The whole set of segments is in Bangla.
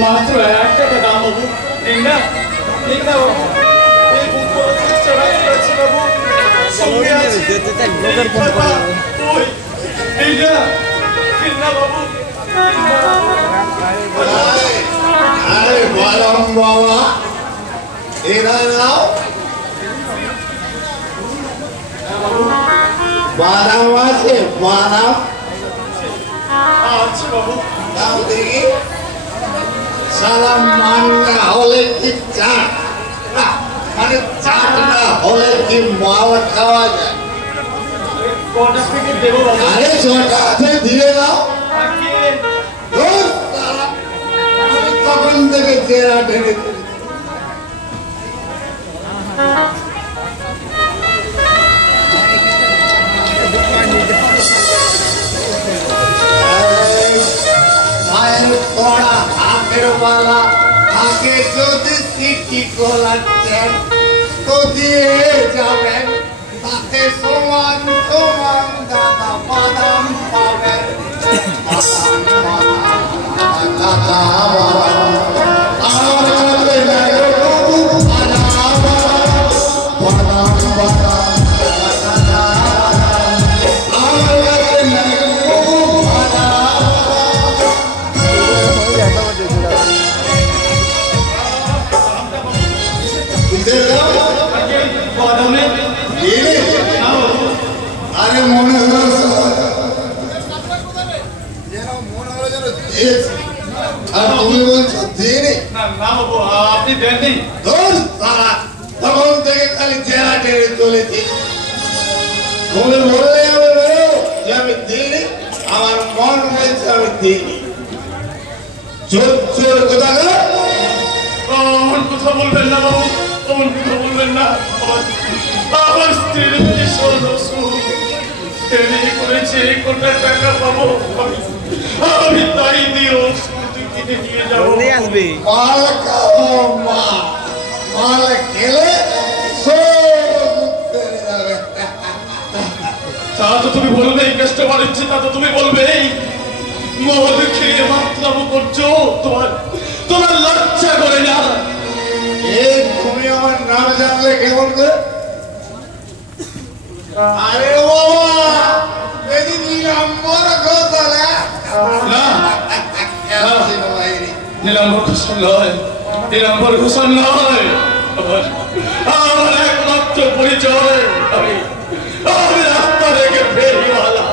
মাত্র 1 টাকা দাম বাবু। নিন না বাবু, এই বুক বড় চড়াই যাচ্ছে বাবু। সঙ্গে আছে লোকের কথা। ওই নিন না বাবু। আরে বলম বাবা, এরা নাও বাদাম আছে, বাদাম আচ্ছা বাবু। দাও দেখি। সালাম মানটা হলে কি চাট, মানে চাট না হলে কি মাল খাওয়া যায়? কটা থেকে দেবো বাবু? আরে 6টা আছে, দিয়ে দাও। তখন থেকে চেরা টেনে তোরা হাতের বালা আগে যদি সিটি কোলাচ্ছেন তো দিয়ে যাবেন, তাতে সমান সমান দাদা বাদাম পাবেন। আমার কাছে নাই বাবু বাদাম, বাদাম বাদাম আমার কাছে নাই বাবু বাদামে আরে মনে হলো আর তুমি বলছো দিনে না বাবু, আপনি দেননি। তখন থেকে খালি চেহারা টেনে চলেছি। তুমি বললে আমি বেরো যে আমি দিইনি, আমার মন বলছে আমি দিইনি। চোর চোর কোথা গেল? অমন কথা বলবেন না বাবু, অমন কথা বলবেন না। আমার স্ত্রীর ভীষণ অসুখ, দেরি করেছে, কোটা টাকা পাবো আমি, তাই দিয়ে ওষুধ কিনে নিয়ে যাবো। মাল খাও মা, মাল খেলে সব উত্তরে যাবে। তা তো তুমি বলবেই, কাস্টমার ইচ্ছে তা তো তুমি বলবেই। মদ খেয়ে মাতলামো করছো, তোমার লজ্জা করে না? এই তুমি আমার নাম জানলে কেমন করে? আরে বাবা, এই নম্বর কথা না নীলাম্বর ঘোষণ নয়, নীলাম্বর ঘোষণ নয়, আমার একমাত্র পরিচয়। আমি রাস্তা রেখে ফেরিওয়ালা।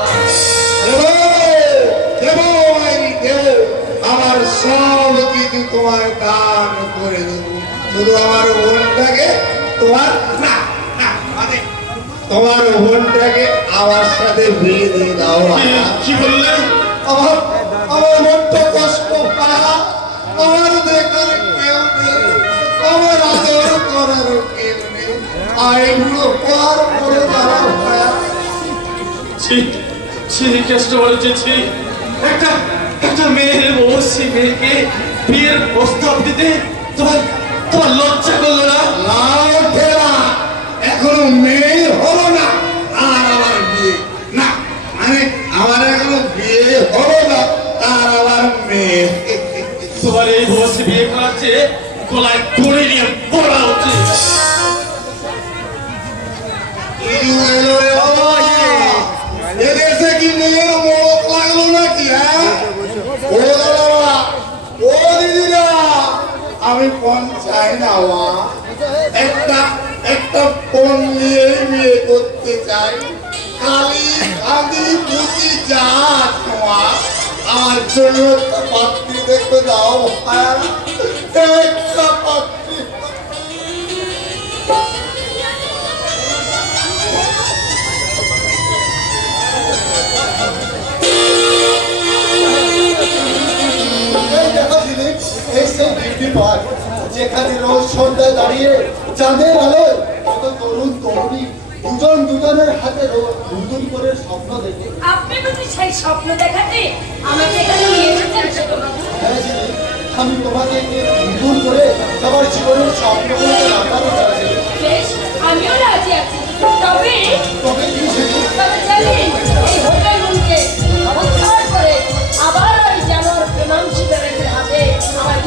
আমার সব কিছু তোমার দান করে দেবো, শুধু আমার বোনটাকে তোমার বোনটাকে আমার সাথে বিয়ে দিয়ে দাও। কি বললেন? আমার বড্ড কষ্ট পায়, আমার দেখার কেউ নেই, আমার আদর করার কেউ নেই। আইগুলো পার করে দাঁড়াও। কাস্টমার চেয়েছি একটা মেয়ের বসে মেয়েকে বিয়ের প্রস্তাব দিতে তোমার লজ্জা করলো না? এখনো মেয়ে হলো না আর আমার বিয়ে না, মানে আমার এখনো বিয়ে হলো না আর আমার মেয়ে। তোমার এই বসে বিয়ে করাচ্ছে, গলায় দড়ি নিয়ে পড়া উচিত। এদেশে কি মেয়ের মত লাগলো নাকি? ও দাদা, ও দিদিরা, আমি পণ চাই না, একটা পণ নিয়ে বিয়ে করতে চাই। কালি কাঁদি বুঝি যা তোমার, আমার জন্য একটা পাত্রী দেখতে দাও, একটা পাত্রী। যেখানে রোজ সন্ধ্যায় দাঁড়িয়ে চাঁদের আলোয় কত তরুণ তরুণী দুজন দুজনের হাতে নতুন করে স্বপ্ন দেখে। আপনি বুঝি সেই স্বপ্ন দেখাতে আমাকে এখানে নিয়ে এসেছেন ছোট বাবু? আমি তোমাকে নতুন করে তোমার জীবনের স্বপ্নগুলোকে রাখাতে চাই। বেশ, আমিও রাজি আছি। তবে কি জানেন, এই হোটেল রুমকে উদ্ধার করে আবার ওই জানোয়ার প্রেমাংশী হাতে আমার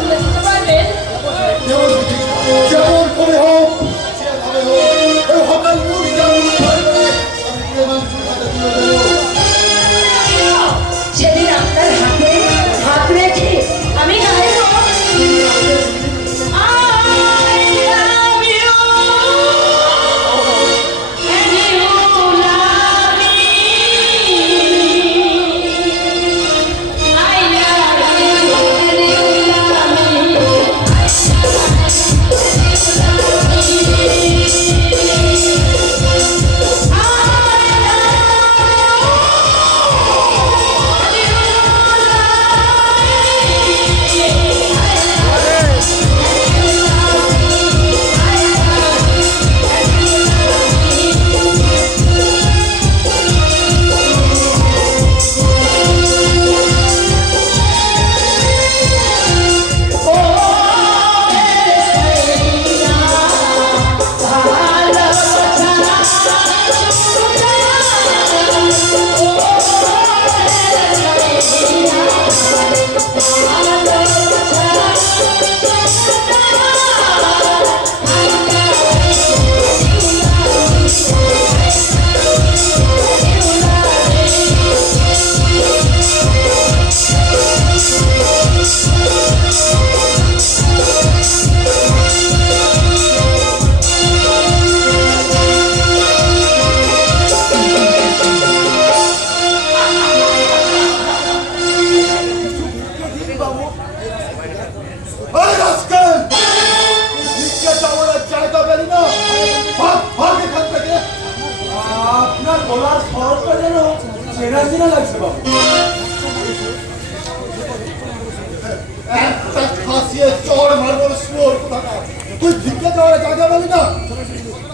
ফাঁসিয়ে চড় মারবো শুয়োর কোথাকার। তুই ভিক্ষা দেওয়ার জায়গা বলি না।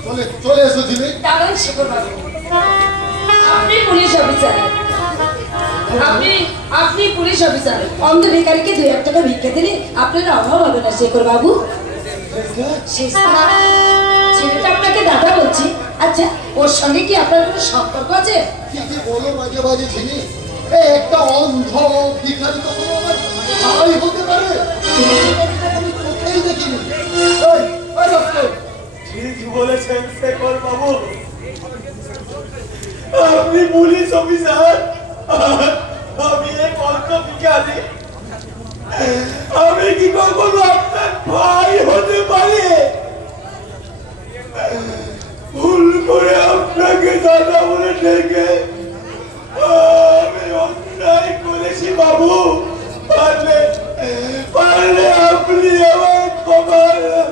চলে চলে এসো দিদি। দাঁড়ান শেখর বাবু, আপনি পুলিশ অফিসার, আপনি পুলিশ অফিসার। অন্ধ ভিখারিকে 2-1 টাকা ভিক্ষা দিলে আপনার অভাব হবে না শেখর বাবু। ছেলেটা আপনাকে দাদা বলছি। আচ্ছা, ওর সঙ্গে কি আপনার কোনো সম্পর্ক আছে? কি বলো মাঝে মাঝে ছিলি? একটা অন্ধ ভিখারি তো কোনো আমার ভাই হতে পারে? আমি কোথায় দেখিনি। ঠিক বলেছেন শেখর বাবু, আপনি পুলিশ অফিসার, আমি এক অন্ধ ভিখারি। আমি কি কখনো আপনার ভাই হতে পারি? ভুল করে আপনাকে দাদা বলে ডেকে আমি অন্যায় করেছি বাবু। পারলে আপনি আমার ক্ষমা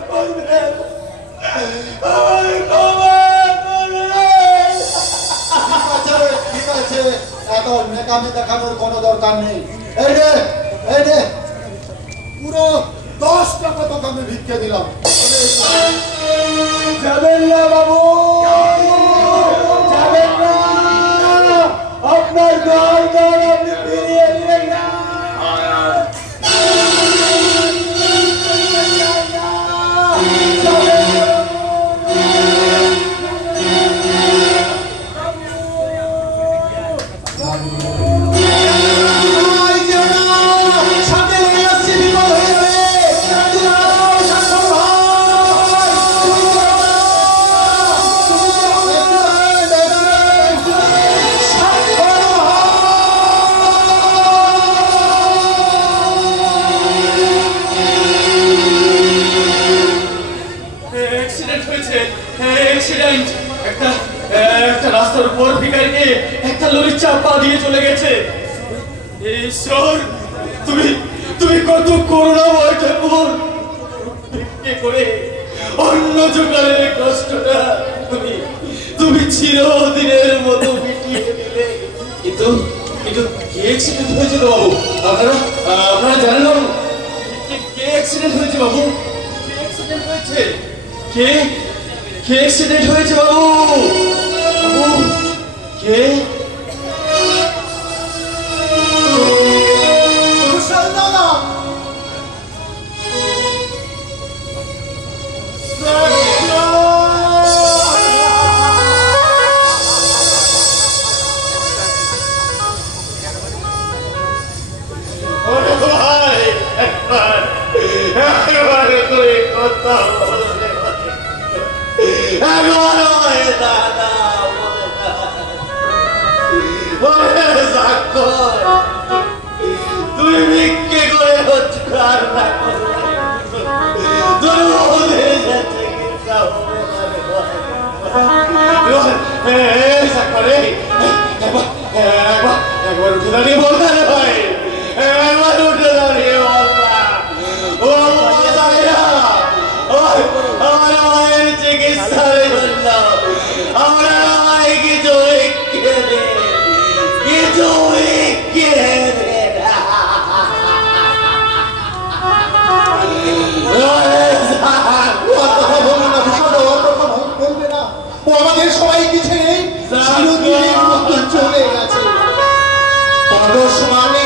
করবেন, আমার ক্ষমা করবেন। ঠিক আছে, এত নেকামি দেখানোর কোনো দরকার নেই। এই রে পুরো 10 টাকা তোকে আমি ভিক্ষে দিলাম। যাবেন না বাবু, যাবেন না, আপনার ঘর আপনি ফিরিয়ে দিলেন না। একটা রাস্তার উপর ভিখারিকে একটা লরি চাপা দিয়ে চলে গেছে। ঈশ্বর, তুমি কত করুণাময় ঠাকুর। ভিক্ষে করে অন্য জোগাড়ের কষ্টটা তুমি চিরদিনের মতো মিটিয়ে দিলে। কিন্তু কে অ্যাক্সিডেন্ট হয়েছিল বাবু? আপনারা জানেন বাবু, কে অ্যাক্সিডেন্ট হয়েছে বাবু? কে অ্যাক্সিডেন্ট হয়েছে? কে অ্যাক্সিডেন্ট হয়েছে বাবু? কে? তুই ভিক্ষে করে রোজগার না করে একবার উঠে দাঁড়িয়ে বলতে ভাই, একবার উঠে দাঁড়িয়ে বললাম আমার মায়ের চিকিৎসার জন্য আমরা মায় কিছু আমাদের সবাই কিছু নেই, চিরদিনের মতো চলে গেছে। পরশ মানে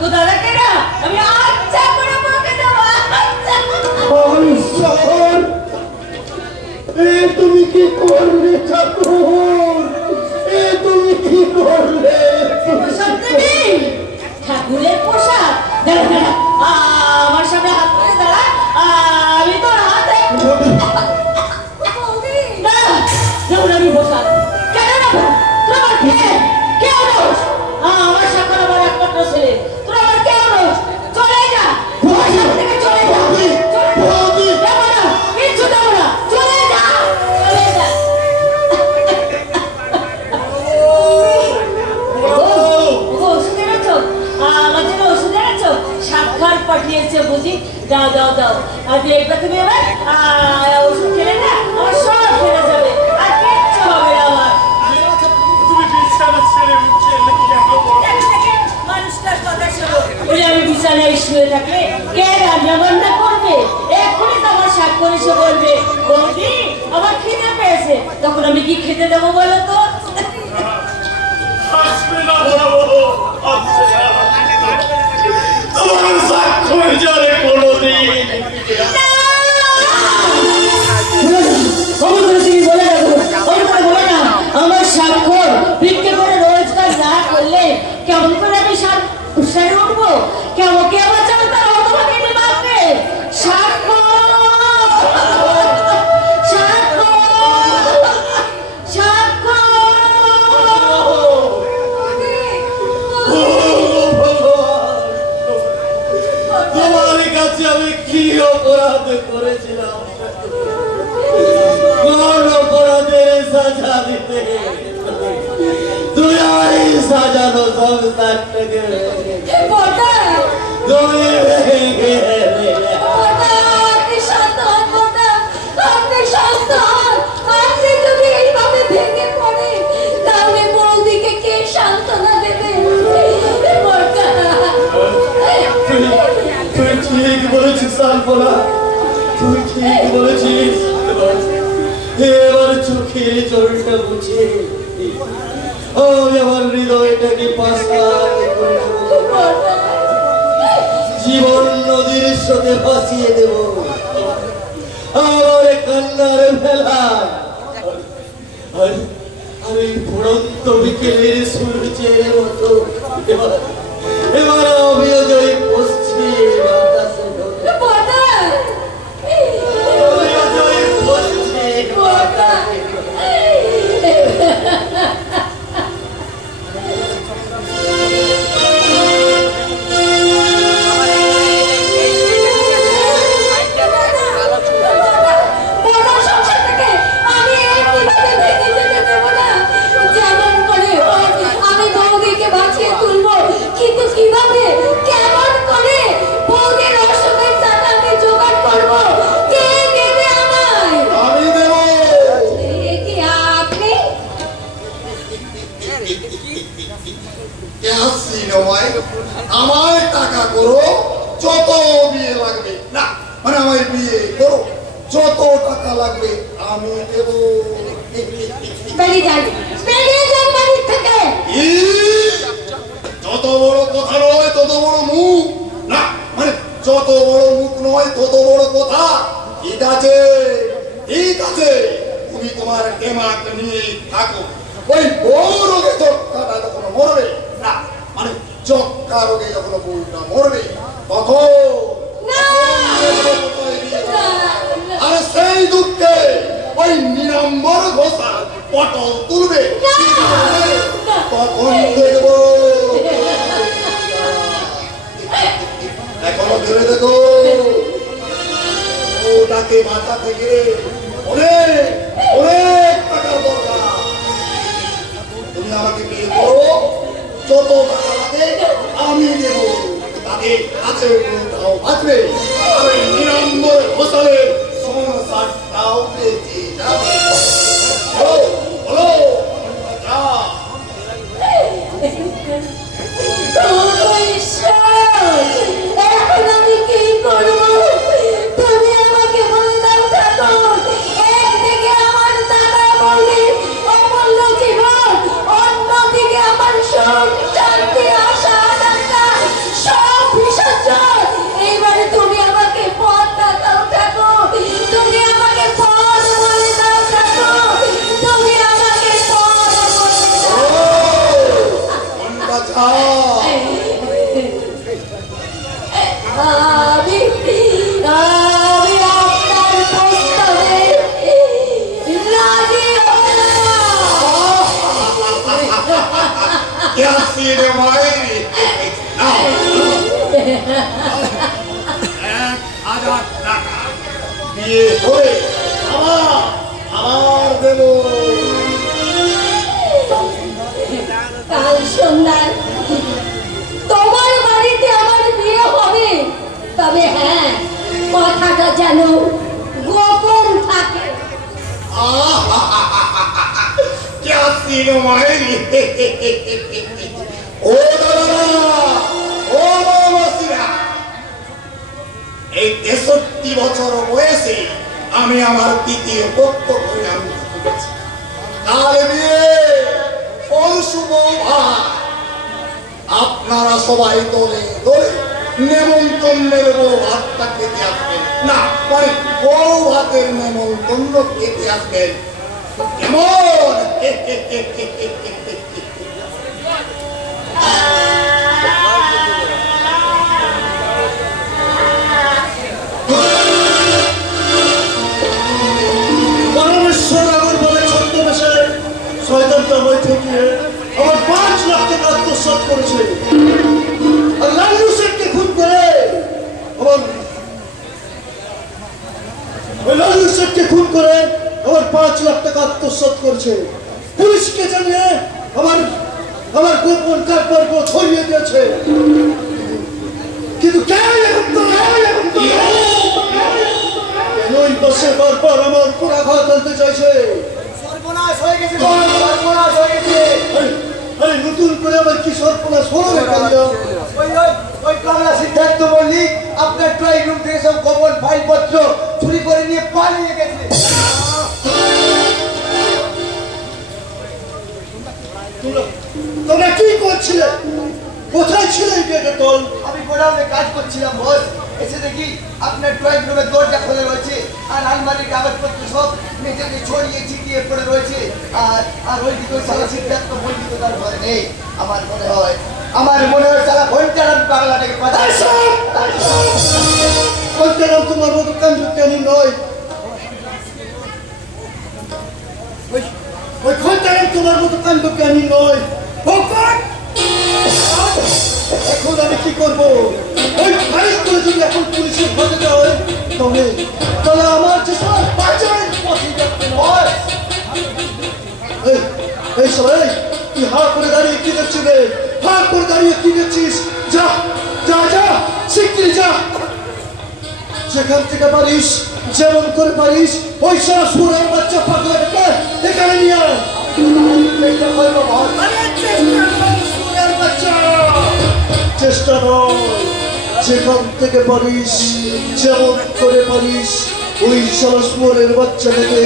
তো দাদা কেনা আমি আচ্ছা করে বকে দেবো ঈশ্বর, এ তুমি কি করলে ঠাকুর? এ তুমি কি করলে? ঠাকুরের পোশাক দাঁড়া দাঁড়া আমার সামনে হাত করে দাঁড়া আমি তোর হাতে আমি পোশাক কেন নেবো তোর আমার কে অনুষ আমার সামনে আমার একমাত্র ছেলে তোর আমার কে অনুষ চলে যা আমার সামনে থেকে চলে যা দেবো না কিচ্ছু দেবো না চলে যা চলে যা ওষুধ এনেছো আমার জন্য ওষুধ এনেছো সাক্ষাৎ পাঠিয়েছে বুঝি দাও দাও দাও আর দেখবে তুমি এবার ওষুধ খেলে না আমার সব ফেলে যাবে আর কিচ্ছু হবে না আমার তুমি বিছানা ছেড়ে উঠে মানুষটার কথা শোনো বলে আমি বিছানায় শুয়ে থাকলে কে রান্না বান্না করবে এক্ষুনি তো আমার স্বাক্ষর এসে বলবে বৌদি আমার খিদে পেয়েছে তখন আমি কি খেতে দেবো বলো তো আসবে না বাবু আসবে না তোমার স্বাক্ষর জলে কোনোদিন আমার স্বাক্ষর ভিক্ষে করে রোজগার না করলে কেমন করে আমি উৎসাহে উঠবো কেমন কে আমার চাল তারা তোমাকে এনে মারবে স্বাক্ষর তোমার কাছে আমি কি অপরাধ করেছিলাম কোন অপরাধের সাজা দিতে তুই আমার সাজানো সংসারটাকে তুমি ভেঙে দিলে। তুই ঠিক বলেছিস সালপনা তুই ঠিক বলেছিস এবার চোখের জলটা বুঝে আমি আমার হৃদয়টাকে পাশায় করে দেবো। জীবন নদীর সাথে ভাসিয়ে দেব আমার কান্নার ভেলা আর এই পড়ন্ত বিকেলের সূর্যের মতো এবার আমিও যাই পশ্চিম আকাশে আমিও যাই পশ্চিম আকাশে কিন্তু কিভাবে কেমন করে বউদের অসুখের টাকা আমি জোগাড় করব কে দেবে আমায় আমি দেব কি আপনি আমার টাকা করো যত বিয়ে লাগবে না মানে আমার বিয়ে করো যত টাকা লাগবে আমি দেব বেরিয়ে যান বাড়ির থেকে যত বড় কথা নয় তত বড় মুখ না মানে যত বড় মুখ নয় তত বড় কথা ঠিক আছে তুমি তোমার দেমাগ নিয়ে থাকো ওই বড় রোগে যক্ষাটা যখন মরবে না মানে যক্ষা রোগে যখন বউটা মরবে তখন আর সেই দুঃখে ওই নিরম্বর ঘোষা পটল তুলবে তখন দেখবো এখনো ভেবে দেখো ওটাকে বাঁচা থেকে অনেক অনেক টাকার দরকার তুমি আমাকে বিয়ে করো যত টাকা লাগে আমি দেব তাকে কাছে তাও বাঁচবে আর ওই নিরম্বর ঘোষালের সংসারটাও বেঁচে যাবে বলো এখন আমি কি করবো তুমি আমাকে বলে দাও ঠাকুর একদিকে আমার দাদা বলে অমূল্য জীবন অন্যদিকে আমার সুখ শান্তি আশা আকাঙ্ক্ষা সব বিসর্জন আমি আমি আপনার প্রস্তাবে রাজি क्या सीने मायरी नाও 1000 টাকা দিয়ে হয়ে আমার দেব কাল সন্ধ্যায় তোমার বাড়িতে আমার বিয়ে হবে, তবে হ্যাঁ কথাটা যেন গোপন থাকে। क्या सीने मायरी ও দাদা ও মাসিরা এই 63 বছর বয়সে আমি আমার তৃতীয় পক্ষ করে আমি কাল বিয়ে শুভ ভাই আপনারা সবাই দলে দলে নেমন্তন্নের বউ ভাতটা খেতে আসবেন না মানে বউ ভাতের নেমন্তন্ন খেতে আসবেন কেমন পরমেশ্বর আগর বলে ছদ্মবেশে শয়তানটা বই থেকে আমার 5 লাখ টাকা আত্মসাৎ করেছে আর লালু শেখকে খুন করে আমার লালু শেখকে খুন করে আমার 5 লাখ টাকা আত্মসাৎ করেছে। পুলিশকে জানিয়ে আমার গোপন কারবার ছড়িয়ে দিয়েছে, কিন্তু কেন ওই বসে বারবার আমার উপর আঘাত আনতে চাইছে। সর্বনাশ হয়ে গেছে, সর্বনাশ হয়ে গেছে। আরে নতুন করে আবার কি সর্বনাশ হলো রে কালিয়া? ওই কামলা সিদ্ধার্থ মল্লিক আপনার ড্রয়িং রুম থেকে সব গোপন ফাইলপত্র চুরি করে নিয়ে পালিয়ে গেছে। তোমরা কি করছিলে? কোথায় ছিলে এই বেগে তোল? আমি গোডাউনে কাজ করছিলাম বস, এসে দেখি আপনার ড্রয়িং রুমের দরজা খোলা রয়েছে আর আলমারির কাগজপত্র সব মেঝেতে ছড়িয়ে ছিটিয়ে পড়ে রয়েছে। আর ওই দিকে ওই সালা সিদ্ধার্থ মল্লিক তার ঘরে নেই। আমার মনে হয় সালা ঘন্টারাম বাংলাটাকে পাঠায়। ঘন্টারাম তোমার মতো কাঞ্জুক্তানি নয়, ওই ঘন্টারাম তোমার মতো কাঞ্জুক্তানি নয়। এখন আমি কি করবো? ওই ফাইল করে যদি এখন পুলিশের হাতে যায় তাহলে আমার যে সব বাঁচার পথে যাচ্ছে নয়। এই সবাই তুই হা করে দাঁড়িয়ে কি দেখছিস রে? হা করে দাঁড়িয়ে কি দেখছিস? যা যা যা শিগগিরি যা, যেখান থেকে পারিস যেমন করে পারিস ওই সারা সুরের বাচ্চা পাগলাটাকে এখানে নিয়ে আয়। চেষ্টা নয়, যেখান থেকে পারিস যেমন করে পারিস ওই সারা সুরের বাচ্চাটাকে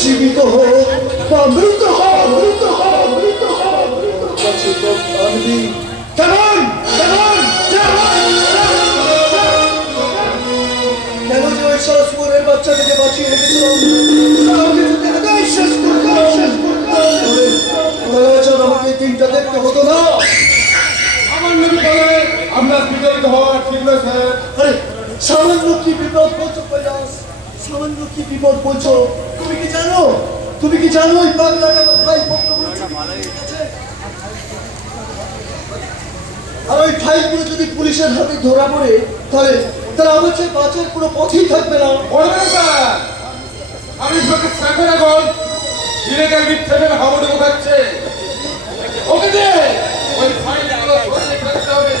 জীবিত হোক বা মৃত আনবি। কেমন কেমন কেন যে ওই সারা সুরের বাচ্চাটাকে বাঁচিয়ে রেখেছিলাম আমাকে তিনটা দেখতে হতো না। সামান্য বিপদে আপনার বিচলিত হওয়া ঠিক নয় স্যার। আরে সামান্য কি বিপদ বলছো কৈলাস? সামান্য কি বিপদ বলছো? তুমি কি জানো ওই পাগলাটা আমার ভাই পত্রগুলো আর ওই ফাইলগুলো যদি পুলিশের হাতে ধরা পড়ে তাহলে আমার সে বাঁচার কোনো পথই থাকবে না। আমি তোকে সাথে এখন ইলেগাল মিথ্যাচার হাবুডু খাচ্ছে। ওকে দে ওই ফাইলগুলো সরিয়ে ফেলতে হবে।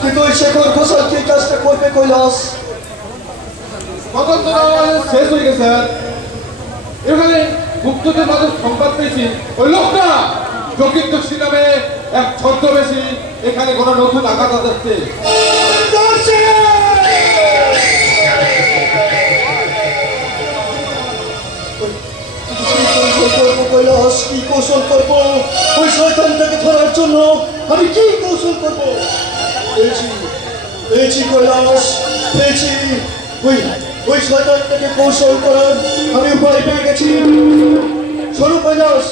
কিন্তু ওই শেখর ঘোষাল কি কাজটা করবে কৈলাস? তদন্ত শেষ হয়ে গেছে স্যার। এখানে গুপ্তদের মাঝে সংবাদ পেয়েছি ওই লোকটা জকির নামে এক ছদ্মবেশী এখানে কোনো নতুন আঘাত যাচ্ছে। কৈলাস কি কৌশল করবো ওই শয়তানটাকে ধরার জন্য? আমি কি কৌশল করবো? পেয়েছি কৈলাস, পেয়েছি। ওই শয়তানটাকে কৌশল করার আমি উপায় পেয়ে গেছি। শোনো কৈলাস,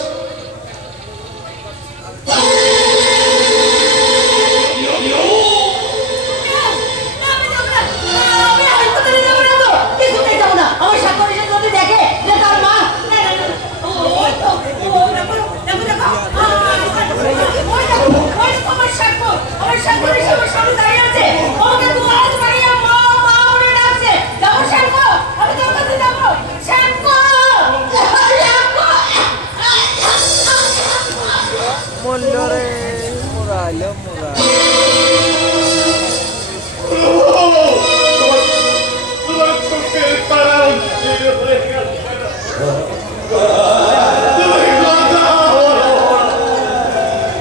তোমার চোখের তারা অস্থির হয়ে গেল কেন?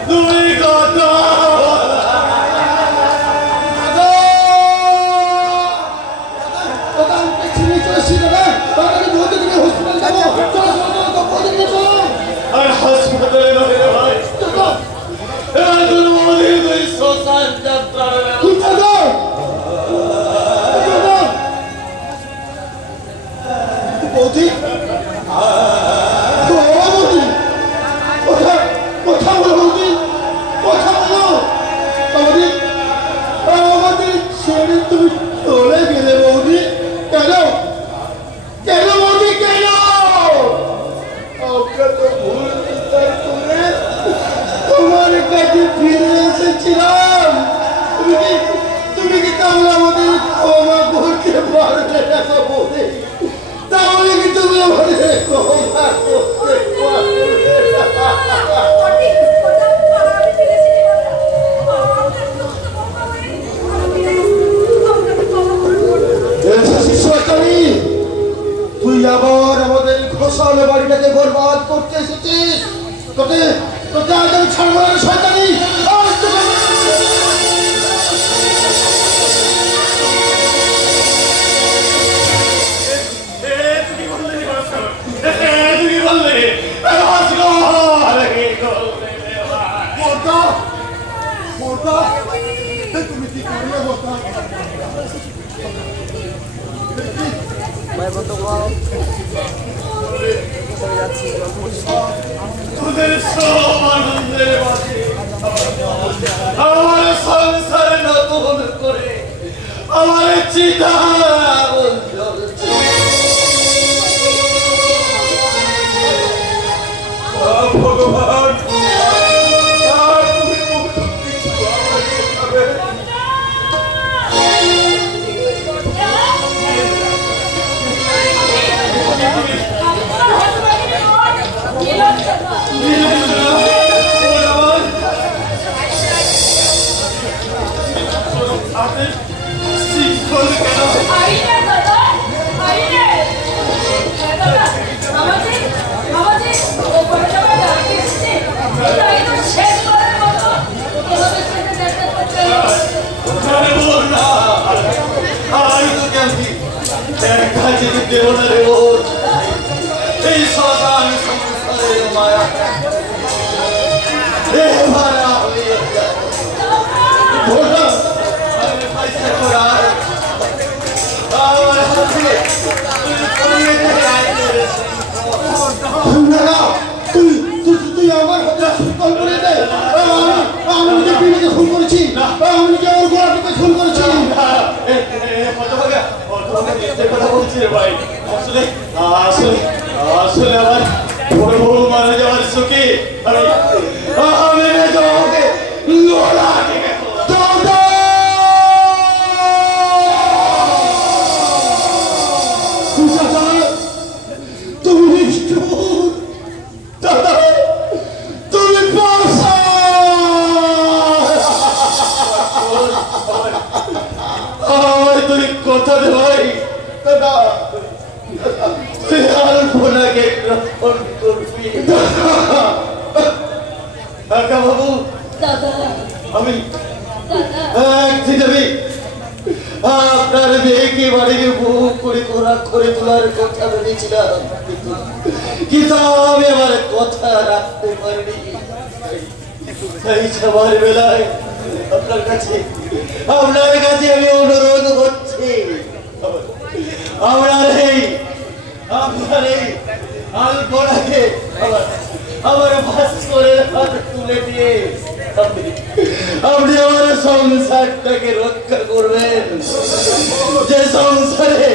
তুমি কথা আর হাসপাতালে নয় রে ভাই, এখন মোদি তুই শ্মশান যাত্রার ব্যবস্থা বৌদি কথা বলো বৌদি, কথা বলো। আমাদের ছেড়ে তুমি চলে গেলে বৌদি, কেন কেন বৌদি কেন? আমরা তো ভুল বিচার করে তোমার কাছে ফিরে এসেছিলাম। তুমি কি তাহলে আমাদের ক্ষমা করতে পারলে না বৌদি? তাহলে কি তুমি আমাদের ক্ষমা করতে পারলে সরকারি? তুই আবার আমাদের ঘোষাল বাড়িটাকে বরবাদ করতে এসেছিস। তোকে তোকে আজ আমি ছাড়বো না সরকারি। তুমি কি করলে বলতা? তোদের সব আনন্দের মাঝে আমার সংসার নতুন করে আমার চিতা আগুন জ্বলছে। ভগবান এই শ্মশান সংসারের মায়া মারা হয়ে যায়। তুই আমার হাতে কল করে দে। আমি নিজে পিড়িতে খুন করেছি, আমি নিজে আমার গোড়াটিকে খুন করেছি। কথা বলছি রে ভাই, আসলে আসলে আসলে আমার বড় বউ মারা যাওয়ার সুখে আমি তোমাকে লোলা থেকে তুমি নিষ্ঠুর, তুমি পাশা। তুই কথা দে ভাই, তুই আলপনাকে গ্রহণ করবি। কাকা বাবু, আমি একদিন আমি আপনার মেয়েকে বাড়িতে বউ করে করে তোলার কথা ভেবেছিলাম, কিন্তু আমি আমার কথা রাখতে পারিনি। তাই সবার বেলায় আপনার কাছে আমি অনুরোধ করছি, আপনার এই আলপনাকে আমার ভাস্করের হাত তুলে দিয়ে আপনি আমার সংসারটাকে রক্ষা করবেন, যে সংসারে